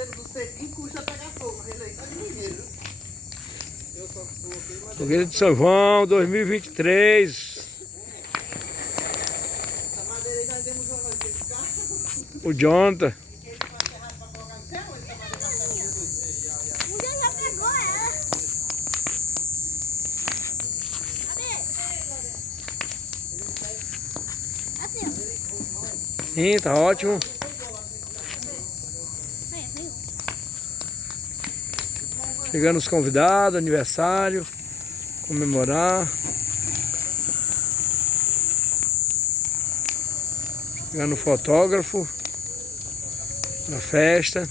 cheiro do cepim custa pegar fogo, mas ele aí tá de ligeiro. Eu só coloquei uma... Fogueira de São João 2023. Essa madeira aí nós demos jogar aqui de carro. O Jonathan. Ele foi aterrado pra colocar no céu, ele tá madeira O Deus já pegou ela. Cadê? Assim, Sim, tá ótimo. Chegando os convidados, aniversário, comemorar. Chegando o fotógrafo na festa.